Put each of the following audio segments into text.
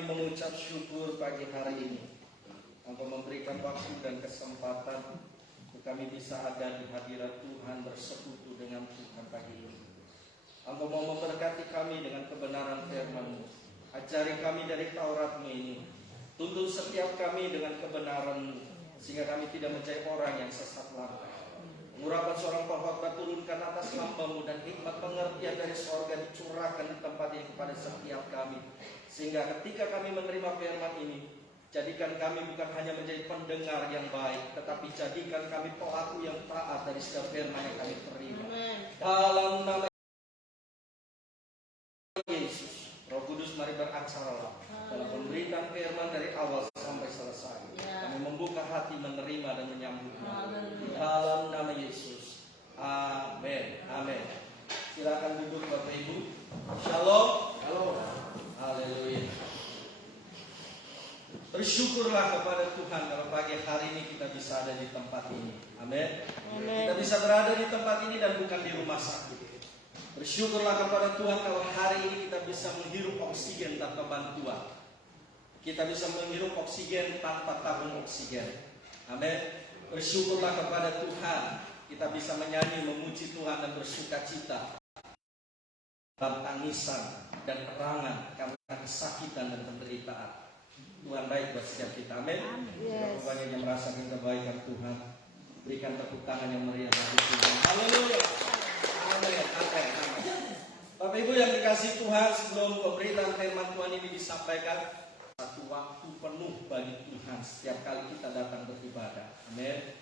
kami mengucap syukur pagi hari ini. Engkau memberikan waktu dan kesempatan untuk kami bisa ada di hadirat Tuhan, bersekutu dengan Tuhan pagi ini. Engkau mau memberkati kami dengan kebenaran firman-Mu. Ajari kami dari Taurat-Mu ini. Tuntun setiap kami dengan kebenaran-Mu, sehingga kami tidak menjadi orang yang sesat langkah. Mengurapan seorang pengkhotbah, turunkan atas hamba-Mu, dan hikmat pengertian dari sorga dicurahkan di tempat ini kepada setiap kami. Sehingga ketika kami menerima firman ini, jadikan kami bukan hanya menjadi pendengar yang baik, tetapi jadikan kami pelaku yang taat dari setiap firman yang kami terima. Dalam nama Yesus, Roh Kudus mari beraksaralah dalam pemberitaan firman dari awal sampai selesai. Kami membuka hati menerima dan menyambutnya. Dalam nama Yesus. Amin. Amin. Silakan duduk Bapak Ibu. Shalom. Shalom. Haleluya. Bersyukurlah kepada Tuhan kalau pagi hari ini kita bisa ada di tempat ini. Amin. Kita bisa berada di tempat ini dan bukan di rumah sakit. Bersyukurlah kepada Tuhan kalau hari ini kita bisa menghirup oksigen tanpa bantuan. Kita bisa menghirup oksigen tanpa tabung oksigen. Amin. Bersyukurlah kepada Tuhan kita bisa menyanyi, memuji Tuhan dan bersukacita dalam tangisan dan erangan karena kesakitan dan penderitaan. Tuhan baik buat setiap kita. Amin. Berapa banyak yang merasakan kebaikan Tuhan, berikan tepuk tangan yang meriah bagi Tuhan. Haleluya. Amin. Amin. Bapak Ibu yang dikasih Tuhan, sebelum pemberitaan firman Tuhan ini disampaikan, satu waktu penuh bagi Tuhan setiap kali kita datang beribadah. Amin.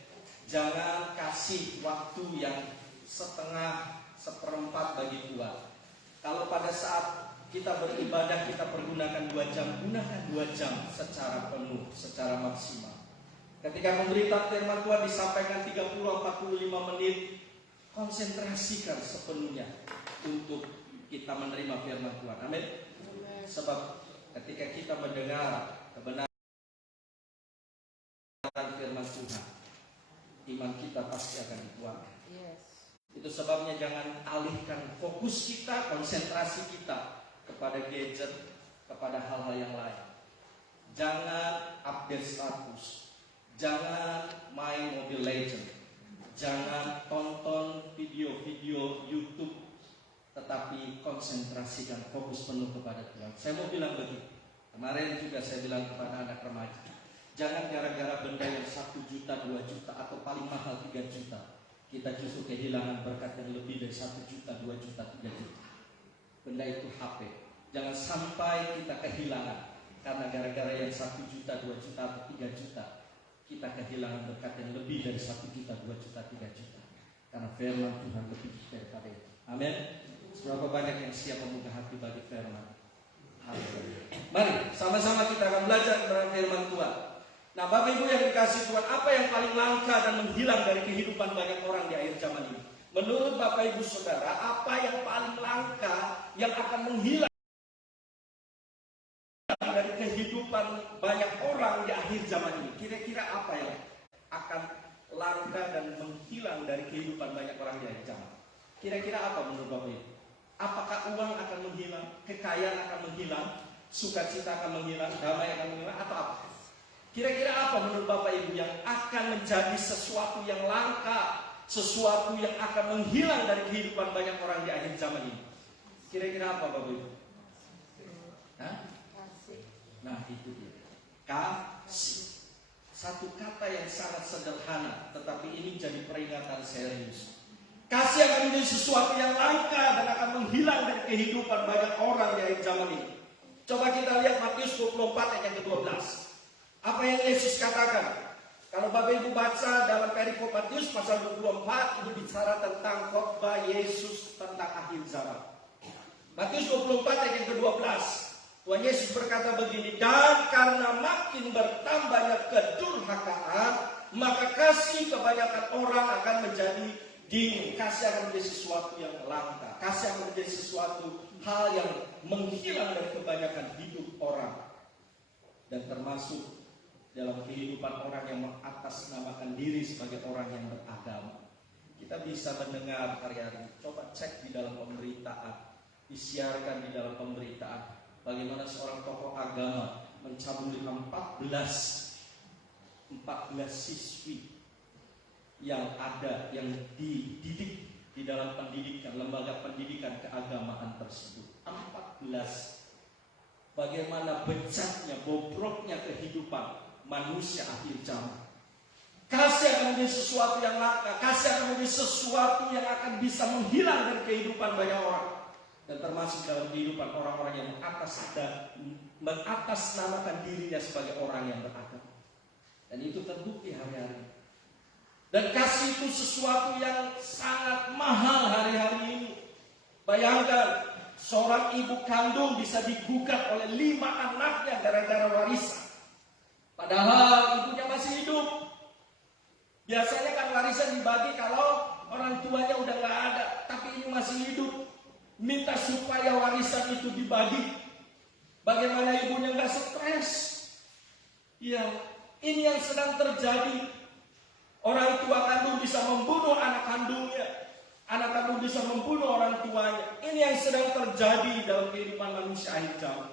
Jangan kasih waktu yang setengah, seperempat bagi Tuhan. Kalau pada saat kita beribadah kita pergunakan 2 jam, gunakan 2 jam secara penuh, secara maksimal. Ketika pemberitaan firman Tuhan disampaikan 30-45 menit, konsentrasikan sepenuhnya untuk kita menerima firman Tuhan. Amin. Sebab ketika kita mendengar kebenaran firman Tuhan, iman kita pasti akan dikuatkan. Itu sebabnya jangan alihkan fokus kita, konsentrasi kita kepada gadget, kepada hal-hal yang lain. Jangan update status, jangan main Mobile Legends, jangan tonton video-video YouTube, tetapi konsentrasikan fokus penuh kepada Tuhan. Saya mau bilang begini, kemarin juga saya bilang kepada anak remaja, jangan gara-gara benda yang 1 juta, 2 juta, atau paling mahal 3 juta, kita justru kehilangan berkat yang lebih dari 1 juta, 2 juta, 3 juta. Benda itu HP. Jangan sampai kita kehilangan karena gara-gara yang 1 juta, 2 juta, atau 3 juta, kita kehilangan berkat yang lebih dari 1 juta, 2 juta, 3 juta. Karena firman Tuhan lebih daripada itu. Amin. Seberapa banyak yang siap membuka hati bagi firman. Mari sama-sama kita akan belajar tentang firman Tuhan. Nah, Bapak Ibu yang dikasih Tuhan, apa yang paling langka dan menghilang dari kehidupan banyak orang di akhir zaman ini? Menurut Bapak Ibu Saudara, apa yang paling langka yang akan menghilang dari kehidupan banyak orang di akhir zaman ini? Kira-kira apa yang akan langka dan menghilang dari kehidupan banyak orang di akhir zaman? Kira-kira apa menurut Bapak Ibu? Apakah uang akan menghilang, kekayaan akan menghilang, sukacita akan menghilang, damai akan menghilang, atau apa? Kira-kira apa menurut Bapak Ibu yang akan menjadi sesuatu yang langka, sesuatu yang akan menghilang dari kehidupan banyak orang di akhir zaman ini? Kira-kira apa Bapak Ibu? Kasih. Nah itu dia, kasih. Satu kata yang sangat sederhana, tetapi ini jadi peringatan serius. Kasih akan menjadi sesuatu yang langka dan akan menghilang dari kehidupan banyak orang di akhir zaman ini. Coba kita lihat Matius 24 ayat yang ke-12. Apa yang Yesus katakan? Kalau Bapak Ibu baca dalam perikop Matius pasal 24, itu bicara tentang khotbah Yesus tentang akhir zaman. Matius 24 ayat yang ke-12. Tuhan Yesus berkata begini, dan karena makin bertambahnya kedurhakaan, maka kasih kebanyakan orang akan menjadi dingin. Kasih akan menjadi sesuatu yang langka. Kasih akan menjadi sesuatu hal yang menghilang dari kebanyakan hidup orang. Dan termasuk dalam kehidupan orang yang mengatasnamakan diri sebagai orang yang beragama. Kita bisa mendengar hari-hari, coba cek di dalam pemberitaan, disiarkan di dalam pemberitaan. bagaimana seorang tokoh agama mencabuli 14 siswi yang ada, yang dididik di dalam pendidikan, lembaga pendidikan keagamaan tersebut. 14. Bagaimana bejatnya, bobroknya kehidupan manusia akhir zaman. Kasih akan menjadi sesuatu yang langka. Kasih akan menjadi sesuatu yang akan bisa menghilang dari kehidupan banyak orang. Dan termasuk dalam kehidupan orang-orang yang mengatasnamakan dirinya sebagai orang yang beragama. Dan itu terbukti hari-hari. Dan kasih itu sesuatu yang sangat mahal hari-hari ini. Bayangkan, seorang ibu kandung bisa digugat oleh 5 anaknya gara-gara warisan. Padahal ibunya masih hidup. Biasanya kan warisan dibagi kalau orang tuanya udah gak ada. Tapi ini masih hidup. Minta supaya warisan itu dibagi. Bagaimana ibunya gak stres? Ya, ini yang sedang terjadi. Orang tua kandung bisa membunuh anak kandungnya. Anak kandung bisa membunuh orang tuanya. Ini yang sedang terjadi dalam kehidupan manusia akhir zaman.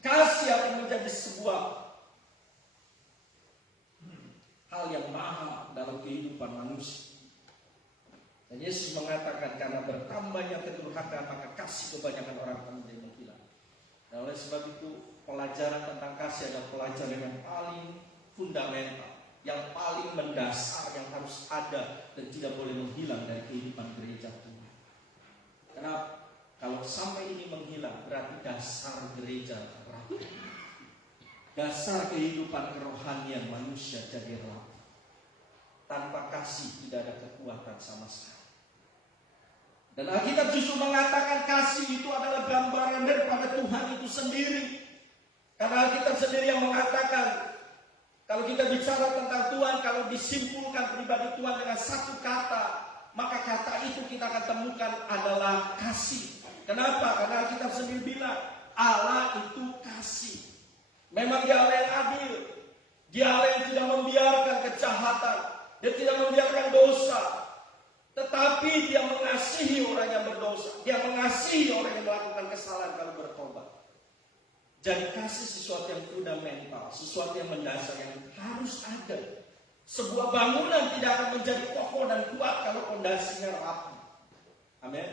Kasih akan menjadi sebuah hal yang mahal dalam kehidupan manusia. Dan Yesus mengatakan, karena bertambahnya kedurhakaan maka kasih kebanyakan orang akan menjadi menghilang. Dan oleh sebab itu pelajaran tentang kasih adalah pelajaran yang paling fundamental, yang paling mendasar, yang harus ada dan tidak boleh menghilang dari kehidupan gereja Tuhan. Kenapa? Kalau sampai ini menghilang, berarti dasar gereja rapuh. Dasar kehidupan kerohanian manusia jadi rapuh. Tanpa kasih tidak ada kekuatan sama sekali. Dan Alkitab justru mengatakan kasih itu adalah gambaran daripada Tuhan itu sendiri. Karena Alkitab sendiri yang mengatakan, kalau kita bicara tentang Tuhan, kalau disimpulkan pribadi Tuhan dengan satu kata, maka kata itu kita akan temukan adalah kasih. Kenapa? Karena Alkitab sendiri bilang, Allah itu kasih. Memang Dia Allah yang adil. Dia Allah yang tidak membiarkan kejahatan. Dia tidak membiarkan dosa. Tetapi Dia mengasihi orang yang berdosa. Dia mengasihi orang yang melakukan kesalahan kalau bertobat. Jadi kasih sesuatu yang fundamental, sesuatu yang mendasar, yang harus ada. Sebuah bangunan tidak akan menjadi kokoh dan kuat kalau fondasinya rapuh. Amin.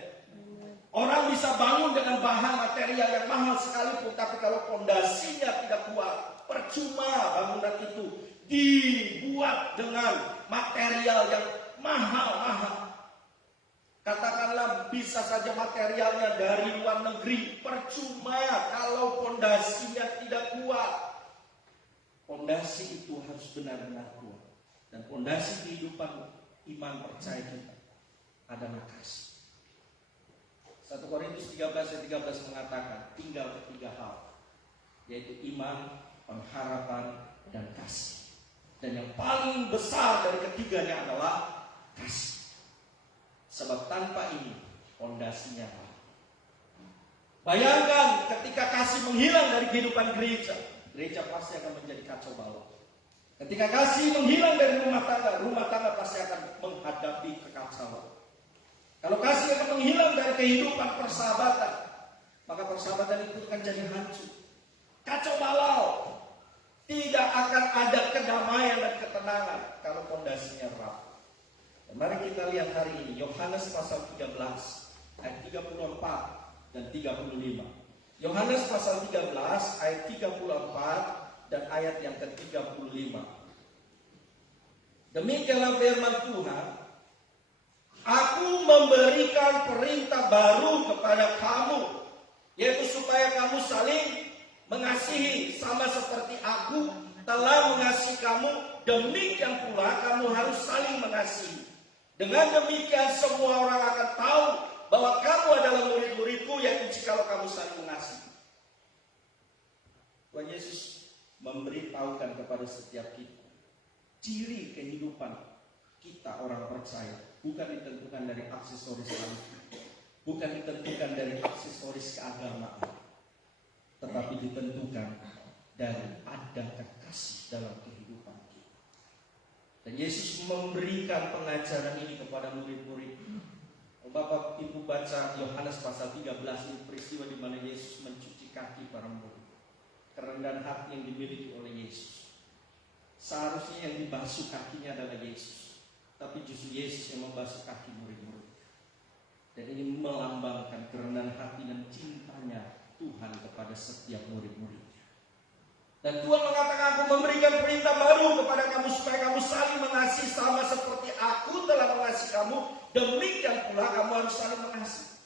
Orang bisa bangun dengan bahan material yang mahal sekalipun, tapi kalau fondasinya tidak kuat, percuma bangunan itu dibuat dengan material yang mahal-mahal. Katakanlah bisa saja materialnya dari luar negeri, percuma kalau fondasinya tidak kuat. Fondasi itu harus benar-benar kuat. Dan fondasi kehidupan iman percaya kita adalah kasih. 1 Korintus 13 ayat 13 mengatakan tinggal 3 hal, yaitu iman, pengharapan, dan kasih. Dan yang paling besar dari ketiganya adalah kasih. Sebab tanpa ini fondasinya rapuh. Bayangkan ketika kasih menghilang dari kehidupan gereja, gereja pasti akan menjadi kacau balau. Ketika kasih menghilang dari rumah tangga pasti akan menghadapi kekacauan. Kalau kasih akan menghilang dari kehidupan persahabatan, maka persahabatan itu akan jadi hancur. Kacau balau. Tidak akan ada kedamaian dan ketenangan kalau fondasinya rapuh. Mari kita lihat hari ini Yohanes pasal 13 ayat 34 dan 35. Yohanes pasal 13 ayat 34 dan ayat yang ke-35. Demikianlah firman Tuhan, Aku memberikan perintah baru kepada kamu, yaitu supaya kamu saling mengasihi sama seperti Aku telah mengasihi kamu, demikian pula kamu harus saling mengasihi. Dengan demikian semua orang akan tahu bahwa kamu adalah murid-muridku, yaitu jikalau kamu saling mengasihi. Tuhan Yesus memberitahukan kepada setiap kita, ciri kehidupan kita orang percaya bukan ditentukan dari aksesoris politik, bukan ditentukan dari aksesoris keagamaan, tetapi ditentukan dari adanya kasih dalam kehidupan kita. Dan Yesus memberikan pengajaran ini kepada murid-murid. Bapak Ibu baca Yohanes pasal 13, ini peristiwa di mana Yesus mencuci kaki para murid. Kerendahan hati yang dimiliki oleh Yesus. Seharusnya yang dibasuh kakinya adalah Yesus, tapi justru Yesus yang membasuh kaki murid-murid. Dan ini melambangkan kerendahan hati dan cintanya Tuhan kepada setiap murid-muridnya. Dan Tuhan mengatakan, aku memberikan perintah baru kepada kamu supaya kamu saling mengasihi sama seperti aku telah mengasihi kamu. Demikian pula kamu harus saling mengasihi.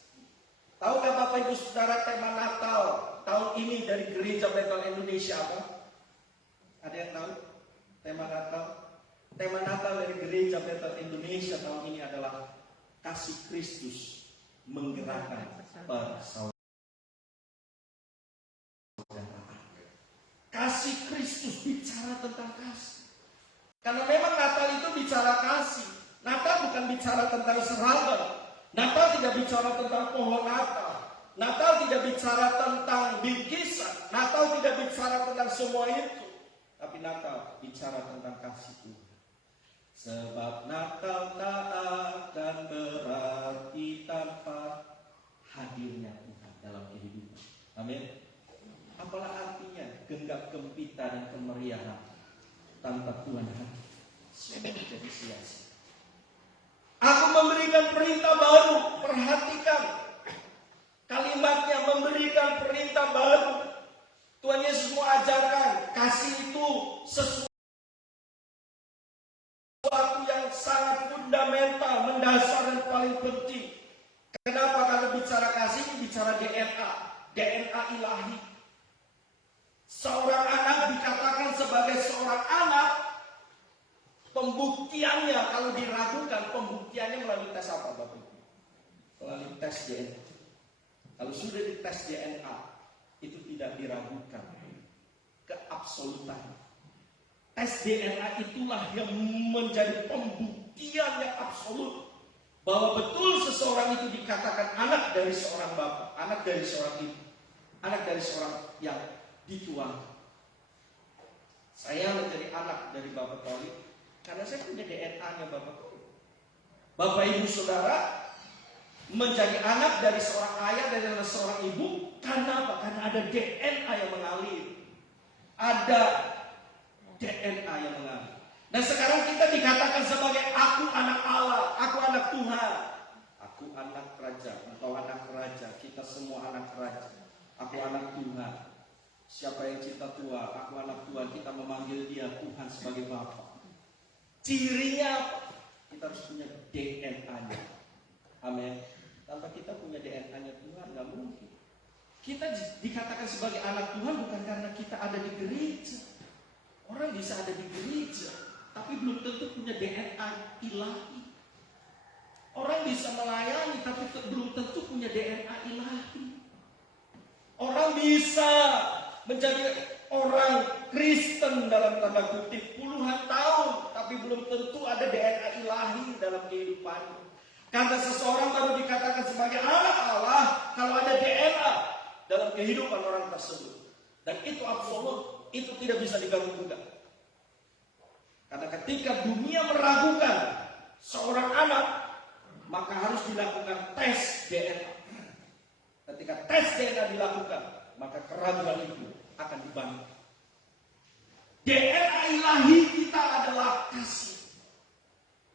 Tahukah Bapak Ibu Saudara tema Natal tahun ini dari Gereja Bethel Indonesia apa? Ada yang tahu tema Natal? Tema Natal dari Gereja Bethel Indonesia tahun ini adalah kasih Kristus menggerakkan persaudaraan. Kasih Kristus bicara tentang kasih. Karena memang Natal itu bicara kasih. Natal bukan bicara tentang seragam. Natal tidak bicara tentang pohon Natal. Natal tidak bicara tentang bingkisan. Natal tidak bicara tentang semua itu. Tapi Natal bicara tentang kasih Tuhan. Sebab Natal tak akan berarti tanpa hadirnya Tuhan dalam kehidupan. Amin. Apalah artinya genggam gempita dan kemeriahan tanpa Tuhan hadir? Semua jadi sia-sia. Aku memberikan perintah baru. Perhatikan kalimatnya, memberikan perintah baru. Tuhan Yesus mau ajarkan kasih itu sesuatu yang sangat fundamental, mendasar dan paling penting. Kenapa? Kalau bicara kasih ini bicara DNA ilahi. Seorang anak dikatakan sebagai seorang anak, pembuktiannya kalau diragukan, pembuktiannya melalui tes apa Bapak Ibu? Melalui tes DNA. Kalau sudah dites DNA, itu tidak diragukan, keabsolutan. Tes DNA itulah yang menjadi pembuktian yang absolut bahwa betul seseorang itu dikatakan anak dari seorang bapak, anak dari seorang ibu, anak dari seorang yang dituangkan. Saya menjadi anak dari Bapak Toli karena saya punya DNA-nya Bapak Toli. Bapak Ibu Saudara menjadi anak dari seorang ayah dan dari seorang ibu karena apa? Karena ada DNA yang mengalir. Ada DNA yang mengalir. Dan sekarang kita dikatakan sebagai aku anak Allah, aku anak Tuhan, aku anak raja, engkau anak raja, kita semua anak raja. Aku anak Tuhan. Siapa yang cinta Tuhan, aku anak Tuhan, kita memanggil dia Tuhan sebagai Bapa. Cirinya apa? Kita harus punya DNA-nya. Amin. Tanpa kita punya DNA-nya Tuhan, gak mungkin. Kita dikatakan sebagai anak Tuhan bukan karena kita ada di gereja. Orang bisa ada di gereja, tapi belum tentu punya DNA ilahi. Orang bisa melayani, tapi belum tentu punya DNA ilahi. Orang bisa menjadi orang Kristen dalam tanda kutip puluhan tahun, tapi belum tentu ada DNA ilahi dalam kehidupannya. Karena seseorang baru dikatakan sebagai anak Allah kalau ada DNA dalam kehidupan orang tersebut. Dan itu absolut, itu tidak bisa diganggu-gugat. Karena ketika dunia meragukan seorang anak, maka harus dilakukan tes DNA. Ketika tes DNA dilakukan, maka keraguan itu akan dibantah. DNA ilahi kita adalah kasih.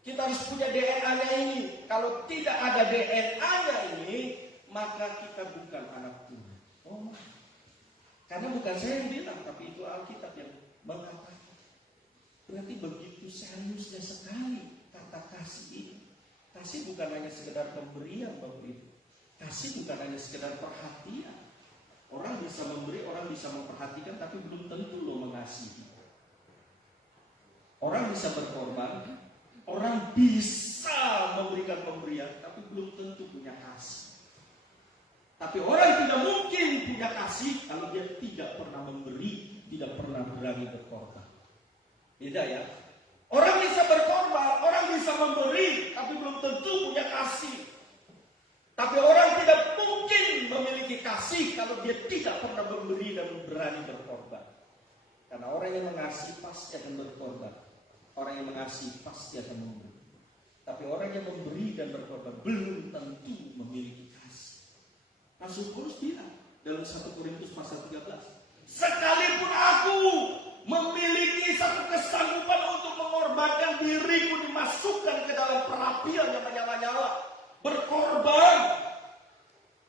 Kita harus punya DNA-nya ini. Kalau tidak ada DNA-nya ini, maka kita bukan anak Tuhan. Oh, karena bukan saya yang bilang, tapi itu Alkitab yang mengatakan. Berarti begitu seriusnya sekali kata kasih ini. Kasih bukan hanya sekedar pemberian, Bapak Ibu. Kasih bukan hanya sekedar perhatian. Orang bisa memberi, orang bisa memperhatikan, tapi belum tentu lo mengasihi. Orang bisa berkorban, orang bisa memberikan pemberian, tapi belum tentu punya kasih. Tapi orang tidak mungkin punya kasih kalau dia tidak pernah memberi, tidak pernah berani berkorban. Beda ya. Orang bisa berkorban, orang bisa memberi, tapi belum tentu punya kasih. Tapi orang tidak mungkin memiliki kasih kalau dia tidak pernah memberi dan berani berkorban. Karena orang yang mengasihi pasti akan berkorban. Orang yang mengasihi pasti akan memberi. Tapi orang yang memberi dan berkorban belum tentu memiliki kasih. Rasul Paulus bilang dalam 1 Korintus pasal 13, sekalipun aku memiliki satu kesanggupan untuk mengorbankan diriku, dimasukkan ke dalam perapian yang menyala-nyala, berkorban,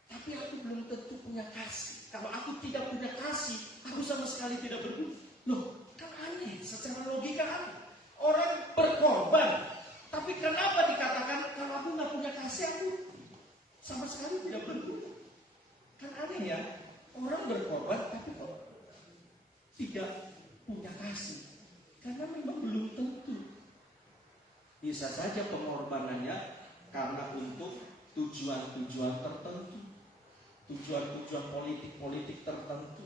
tapi aku belum tentu punya kasih. Kalau aku tidak punya kasih, aku sama sekali tidak berguna. Loh, kan aneh, secara logika aneh. Orang berkorban, tapi kenapa dikatakan kalau aku nggak punya kasih, aku sama sekali tidak berguna? Kan aneh ya, orang berkorban tapi kok tidak punya kasih, karena memang belum tentu. Bisa saja pengorbanannya karena untuk tujuan-tujuan tertentu, tujuan-tujuan politik-politik tertentu,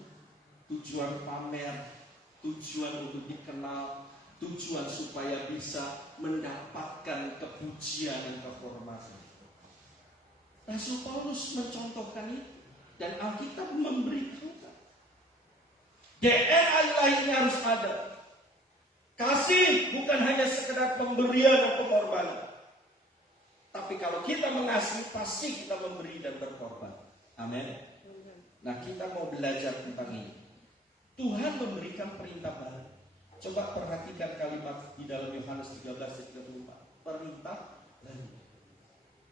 tujuan pamer, tujuan untuk dikenal, tujuan supaya bisa mendapatkan kepujian dan kehormatan. Rasul Paulus mencontohkan itu, dan Alkitab memberitahukan DNA ilahi ini harus ada. Kasih bukan hanya sekedar pemberian dan pengorbanan, tapi kalau kita mengasihi, pasti kita memberi dan berkorban. Amin. Nah, kita mau belajar tentang ini. Tuhan memberikan perintah baru. Coba perhatikan kalimat di dalam Yohanes 13:34. Perintah baru.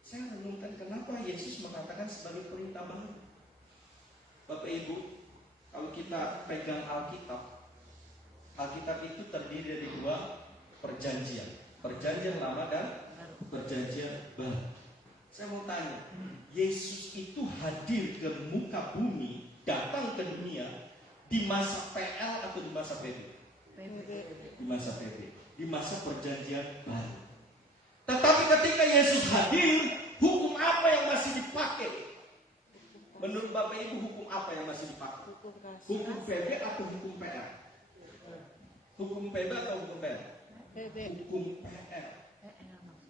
Saya renungkan kenapa Yesus mengatakan sebagai perintah baru. Bapak Ibu, kalau kita pegang Alkitab, Alkitab itu terdiri dari 2 perjanjian. Perjanjian lama dan perjanjian baru. Saya mau tanya, Yesus itu hadir ke muka bumi, datang ke dunia di masa PL atau di masa PB? Di masa PB, di masa perjanjian baru. Tetapi ketika Yesus hadir, hukum apa yang masih dipakai? Menurut Bapak Ibu, hukum apa yang masih dipakai? Hukum PB atau hukum PL? Hukum PB atau hukum PL? Hukum PL.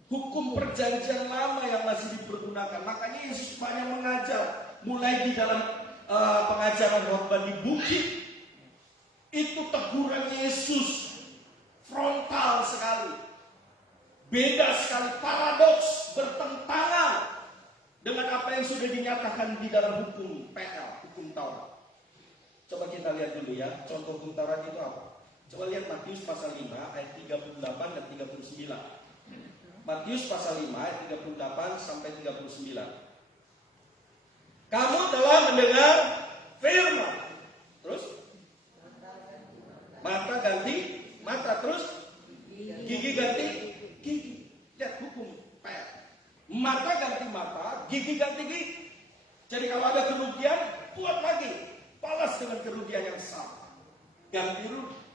Hukum perjanjian lama yang masih dipergunakan. Makanya Yesus banyak mengajar. Mulai di dalam pengajaran khotbah di bukit, itu teguran Yesus frontal sekali, beda sekali, paradoks, bertentangan dengan apa yang sudah dinyatakan di dalam hukum PL, hukum Taurat. Coba kita lihat dulu ya, contoh hukum Taurat itu apa? Coba lihat Matius pasal 5 ayat 38 dan 39. Matius pasal 5 ayat 38 sampai 39. Kamu telah mendengar firman. Terus mata ganti mata, terus gigi ganti gigi. Lihat hukum PL. Mata ganti mata, gigi ganti gigi. Jadi kalau ada kerugian, buat lagi, balas dengan kerugian yang sama. Ganti rugi.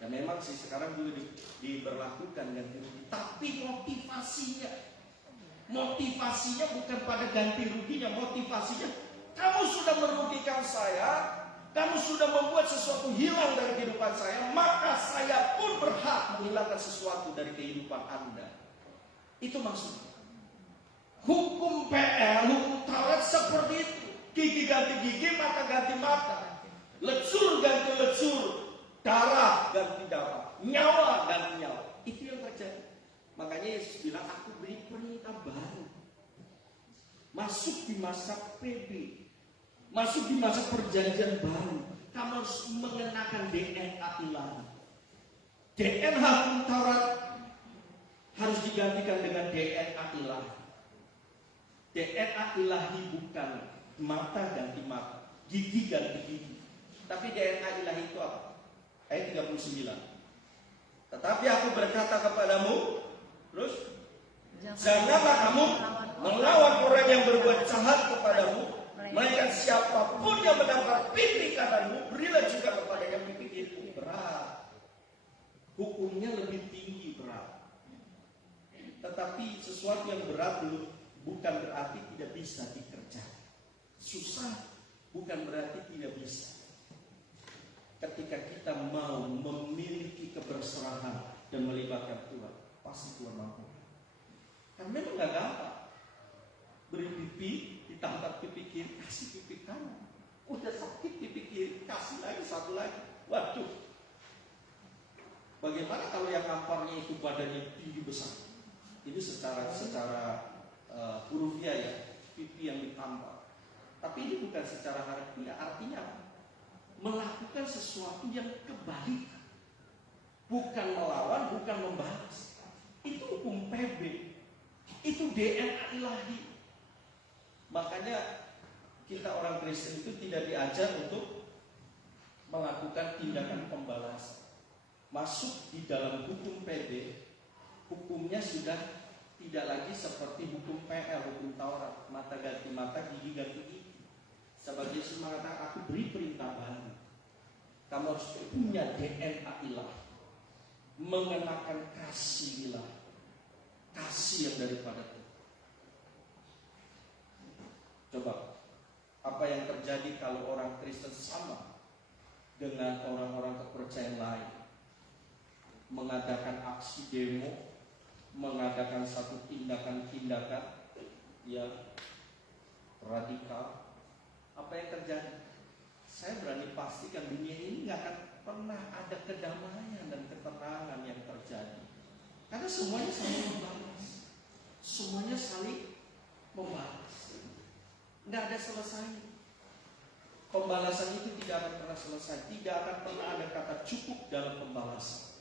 Ya memang sih sekarang juga diberlakukan ganti rugi. Tapi motivasinya bukan pada ganti ruginya. Motivasinya, kamu sudah merugikan saya, kamu sudah membuat sesuatu hilang dari kehidupan saya, maka saya pun berhak menghilangkan sesuatu dari kehidupan Anda. Itu maksudnya. Hukum PL, hukum Taurat seperti itu. Gigi ganti gigi, mata ganti mata, lecur ganti lecur, darah ganti darah, nyawa ganti nyawa. Itu yang terjadi. Makanya Yesus bilang, aku beri perintah baru. Masuk di masa PB, masuk di masa perjanjian baru, kamu harus mengenakan DNA ilahi. DNA hukum Taurat harus digantikan dengan DNA ilahi. DNA ilahi bukan mata ganti mata, gigi ganti gigi. Tapi DNA ilahi itu apa? Ayat 39. Tetapi aku berkata kepadamu, terus, janganlah kamu melawan orang yang berbuat jahat kepadamu, melainkan siapapun yang menampar pipi kananmu, berilah juga kepadanya pipi kiri. Berat. Hukumnya lebih tinggi, berat. Tetapi sesuatu yang berat bukan berarti tidak bisa dikerjakan. Susah bukan berarti tidak bisa. Ketika kita mau memiliki keberserahan dan melibatkan Tuhan, pasti Tuhan mampu. Karena memang gak gampang. Beri pipi, ditangkap pipi kiri, kasih pipi kanan. Udah sakit pipi kiri, kasih lagi satu lagi. Waduh. Bagaimana kalau yang namparnya itu badannya tinggi besar? Ini secara hurufiah ya, pipi yang ditampar. Tapi ini bukan secara harfiah, artinya apa? Melakukan sesuatu yang kebalikan. Bukan melawan, bukan membalas. Itu hukum PB. Itu DNA ilahi. Makanya kita orang Kristen itu tidak diajar untuk melakukan tindakan pembalasan. Masuk di dalam hukum PB, hukumnya sudah tidak lagi seperti hukum PL, hukum Taurat, mata ganti mata, gigi ganti gigi. Sebab Yesus mengatakan, aku beri perintah baru. Kamu harus punya DNA ilah, mengenakan kasih ilah, kasih yang daripada Tuhan. Coba, apa yang terjadi kalau orang Kristen sama dengan orang-orang kepercayaan lain, mengadakan aksi demo, mengadakan satu tindakan-tindakan yang radikal? Apa yang terjadi? Saya berani pastikan dunia ini nggak akan pernah ada kedamaian dan ketenangan yang terjadi, karena semuanya saling membalas, semuanya saling membalas. Nggak ada selesai. Pembalasan itu tidak akan pernah selesai. Tidak akan pernah ada kata cukup dalam pembalasan.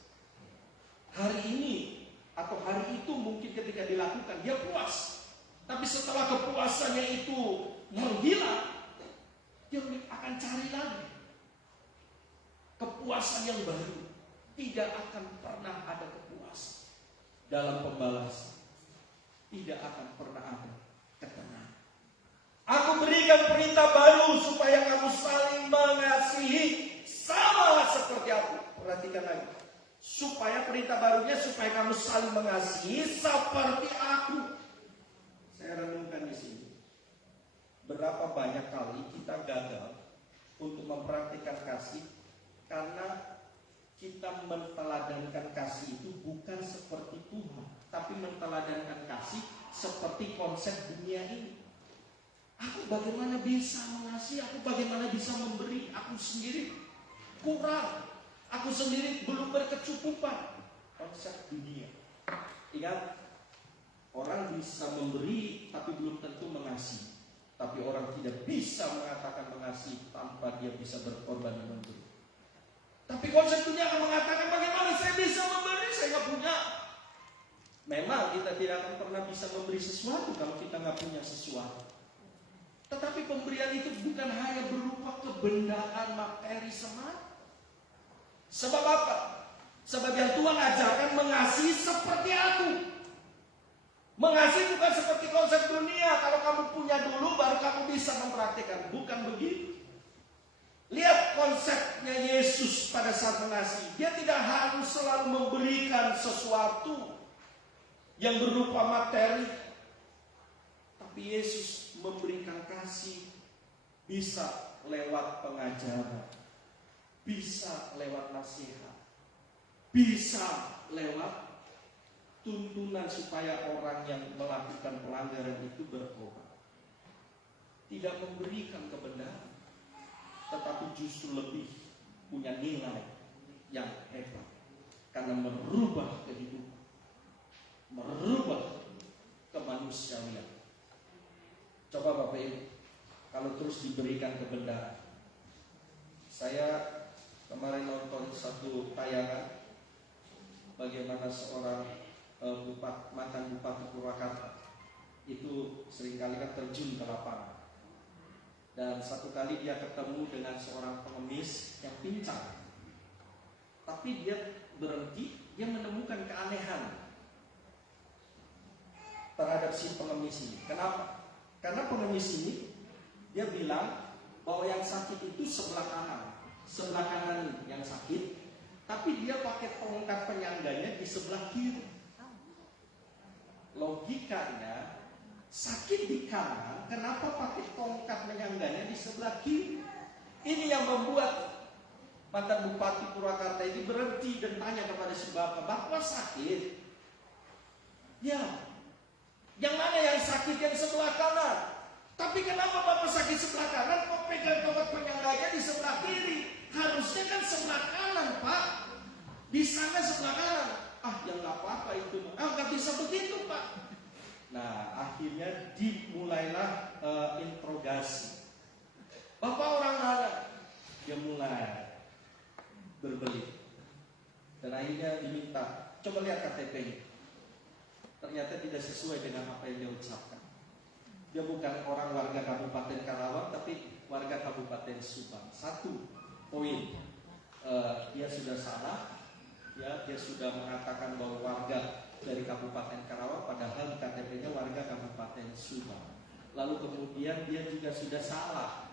Hari ini atau hari itu mungkin ketika dilakukan dia puas, tapi setelah kepuasannya itu menghilang, dia akan cari lagi kepuasan yang baru. Tidak akan pernah ada kepuasan dalam pembalasan. Tidak akan pernah ada ketenangan. Aku berikan perintah baru supaya kamu saling mengasihi sama seperti aku. Perhatikan lagi. Supaya perintah barunya supaya kamu saling mengasihi seperti aku. Saya renungkan di sini. Berapa banyak kali kita gagal untuk mempraktikkan kasih karena kita menteladankan kasih itu bukan seperti Tuhan, tapi menteladankan kasih seperti konsep dunia ini. Aku bagaimana bisa mengasihi, aku bagaimana bisa memberi, aku sendiri kurang, aku sendiri belum berkecukupan. Konsep dunia. Ingat, orang bisa memberi tapi belum tentu mengasihi. Tapi orang tidak bisa mengatakan mengasihi tanpa dia bisa berkorban dan memberi. Tapi konsep dunia akan mengatakan bagaimana saya bisa memberi, saya nggak punya. Memang kita tidak akan pernah bisa memberi sesuatu kalau kita nggak punya sesuatu. Tetapi pemberian itu bukan hanya berupa kebendaan materi semata. Sebab apa? Sebab yang Tuhan ajarkan mengasihi seperti aku. Mengasihi bukan seperti konsep dunia. Kalau kamu punya dulu baru kamu bisa mempraktikkan. Bukan begitu. Lihat konsepnya Yesus pada saat mengasihi. Dia tidak harus selalu memberikan sesuatu yang berupa materi. Tapi Yesus memberikan kasih bisa lewat pengajaran, bisa lewat nasihat, bisa lewat tuntunan supaya orang yang melakukan pelanggaran itu bertobat. Tidak memberikan kebenaran, tetapi justru lebih punya nilai yang hebat karena merubah kehidupan, merubah kemanusiaan. Coba Bapak Ibu, kalau terus diberikan kebenaran. Saya kemarin nonton satu tayangan bagaimana seorang mantan Bupati Purwakarta itu seringkali kan terjun ke lapangan. Dan satu kali dia ketemu dengan seorang pengemis yang pincang. Tapi dia berhenti, dia menemukan keanehan terhadap si pengemis ini. Kenapa? Karena pengemis ini dia bilang bahwa yang sakit itu sebelah kanan yang sakit, tapi dia pakai tongkat penyangganya di sebelah kiri. Logikanya sakit di kanan, kenapa pakai tongkat penyangganya di sebelah kiri? Ini yang membuat mantan Bupati Purwakarta ini berhenti dan tanya kepada si bapak sakit? Ya. Yang mana yang sakit yang sebelah kanan? Tapi kenapa Bapak sakit sebelah kanan kok pegang tongkat penyangganya di sebelah kiri? Harusnya kan sebelah kanan, Pak. Di sana sebelah kanan. yang nggak apa-apa itu. Nggak bisa begitu Pak. Nah akhirnya dimulailah interogasi. Bapak orang mana? Dia mulai berbelit. Dan akhirnya diminta, coba lihat KTP-nya. Ternyata tidak sesuai dengan apa yang dia ucapkan. Dia bukan orang warga Kabupaten Karawang, tapi warga Kabupaten Subang. Satu poin, dia sudah salah. Ya, dia sudah mengatakan bahwa warga dari Kabupaten Karawang, padahal di KTP-nya warga Kabupaten Subang. Lalu kemudian dia juga sudah salah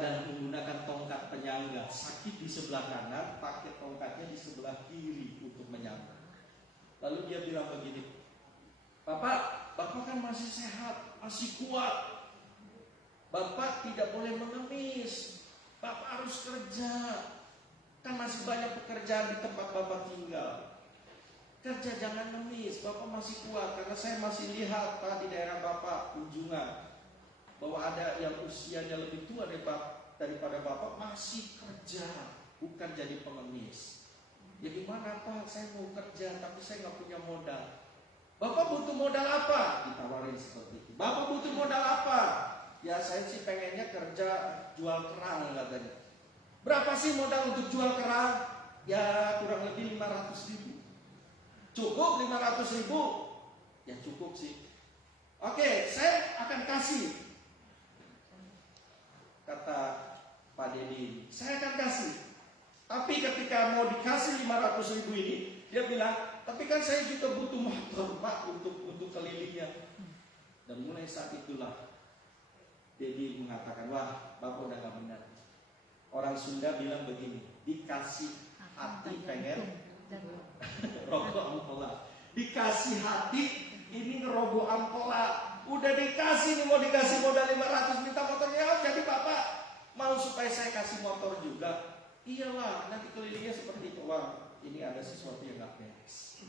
dalam menggunakan tongkat penyangga. Sakit di sebelah kanan, pakai tongkatnya di sebelah kiri untuk menyangga. Lalu dia bilang begini, Bapak kan masih sehat, masih kuat. Bapak tidak boleh mengemis. Bapak harus kerja. Kan masih banyak pekerjaan di tempat Bapak tinggal. Kerja, jangan ngemis. Bapak masih kuat. Karena saya masih lihat Pak di daerah Bapak kunjungan bahwa ada yang usianya lebih tua daripada Bapak masih kerja, bukan jadi pengemis. Ya gimana Pak, saya mau kerja tapi saya nggak punya modal. Bapak butuh modal apa? Ditawarin seperti itu. Bapak butuh modal apa? Ya saya sih pengennya kerja jual kerang katanya. Berapa sih modal untuk jual kerang? Ya kurang lebih 500.000. Cukup 500.000? Ya cukup sih. Oke, saya akan kasih. Kata Pak Dedi, saya akan kasih. Tapi ketika mau dikasih 500.000 ini, dia bilang, tapi kan saya juga butuh motor Pak untuk kelilingnya. Dan mulai saat itulah Dedi mengatakan, wah Bapak udah gak benar. Orang Sunda bilang begini, dikasih hati pengen rokok ampola. Dikasih hati ini ngeroboh ampola. Udah dikasih nih, mau dikasih modal 500, minta motornya. Jadi Bapak mau supaya saya kasih motor juga? Iyalah, nanti kelilingnya seperti itu. Wah, ini ada sesuatu yang gak beres.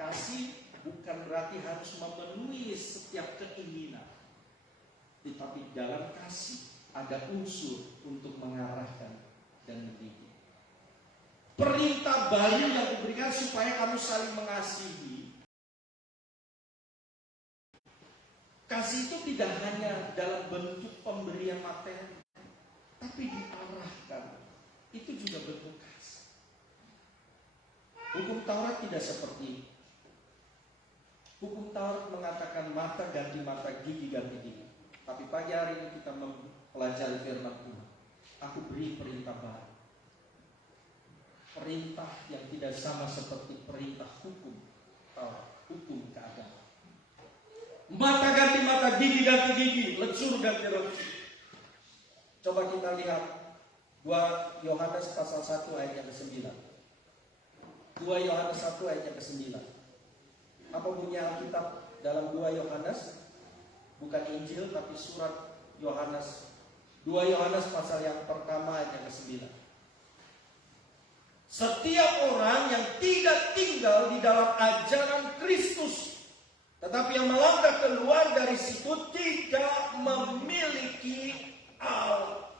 Kasih bukan berarti harus memenuhi setiap keinginan, tetapi dalam kasih ada unsur untuk mengarahkan dan mendidik. Perintah baru yang diberikan supaya kamu saling mengasihi. Kasih itu tidak hanya dalam bentuk pemberian materi, tapi diarahkan. Itu juga bentuk kasih. Hukum Taurat tidak seperti itu. Hukum Taurat mengatakan mata ganti mata, gigi ganti gigi. Tapi pagi hari ini kita mempelajari firman Tuhan. Aku beri perintah baru. Perintah yang tidak sama seperti perintah hukum Taurat, hukum keagamaan. Mata ganti mata, gigi ganti gigi, lecur ganti lecur. Coba kita lihat 2 Yohanes pasal 1 ayat yang ke-9. 2 Yohanes 1 ayat yang ke-9. Apa bunyi Alkitab dalam 2 Yohanes? Bukan Injil tapi surat Yohanes. 2 Yohanes pasal yang pertama ayat yang ke-9. Setiap orang yang tidak tinggal di dalam ajaran Kristus, tetapi yang melangkah keluar dari situ, tidak memiliki Allah.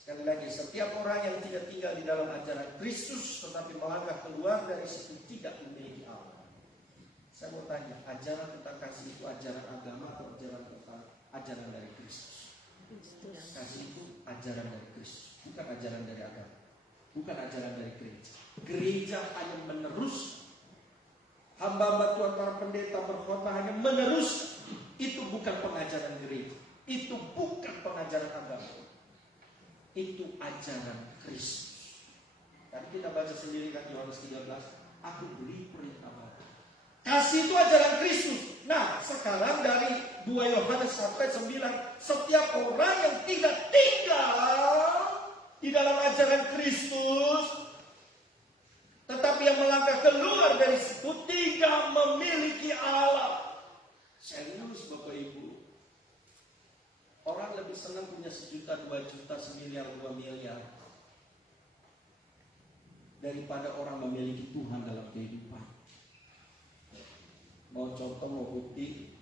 Sekali lagi, setiap orang yang tidak tinggal di dalam ajaran Kristus, tetapi melangkah keluar dari situ, tidak memiliki Allah. Saya mau tanya, ajaran tentang kasih itu ajaran agama atau ajaran dari Kristus? Kasih itu ajaran dari Kristus, bukan ajaran dari agama, bukan ajaran dari gereja. Gereja hanya menerus. Hamba-hamba Tuhan, para pendeta, berkhotbah hanya menerus. Itu bukan pengajaran gereja. Itu bukan pengajaran agama. Itu ajaran Kristus. Tadi kita baca sendiri kan Yohanes 13. Aku beri perintah baru. Kasih itu ajaran Kristus. Nah, sekarang dari 2 Yohanes 1:9, setiap orang yang tidak tinggal di dalam ajaran Kristus, tetapi yang melangkah keluar dari situ, tidak memiliki Allah. Serius Bapak Ibu. Orang lebih senang punya 1 juta, 2 juta, 1 miliar, 2 miliar, daripada orang memiliki Tuhan dalam kehidupan. Mau contoh, mau bukti.